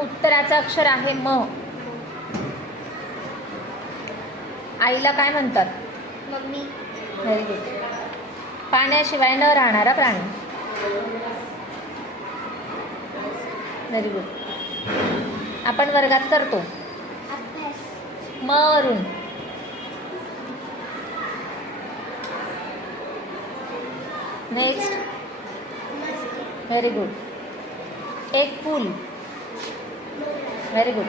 उत्तराचं अक्षर आहे म. आईला काय म्हणतात? मम्मी. Very good. पाण्याशिवाय न राहणारा प्राणी. Very good. आपण वर्गात करतो अभ्यास. म वरून. नेक्स्ट. Very good. एक फूल. Very good.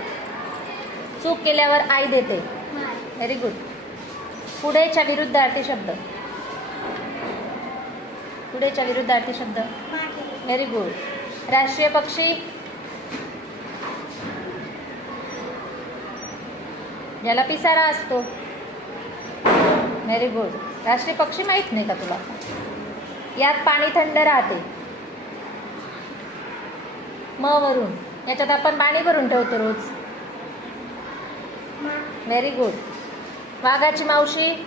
चूक केल्यावर आई देते. Very good. पुढेच्या विरुद्धार्थी शब्द. पुढेच्या विरुद्धार्थी शब्द. Very good. राष्ट्रीय पक्षी. याला पिसारा असतो. Very good. राष्ट्रीय पक्षी माहित नाही का तुला? यात पाणी थंड राहते. म वरून. याच्यात आपण पाणी भरून ठेवतो रोज. Very good. वाघाची मावशी.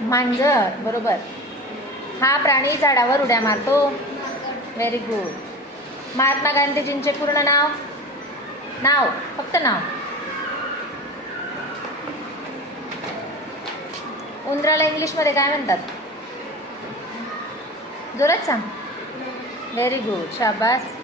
मांजर. बरोबर. हा प्राणी झाडावर उड्या मारतो. Very good. महात्मा गांधीजींचे पूर्ण नाव. नाव, फक्त नाव. उंदराला इंग्लिशमध्ये काय म्हणतात? जोरात सांग. Very good. शाबास.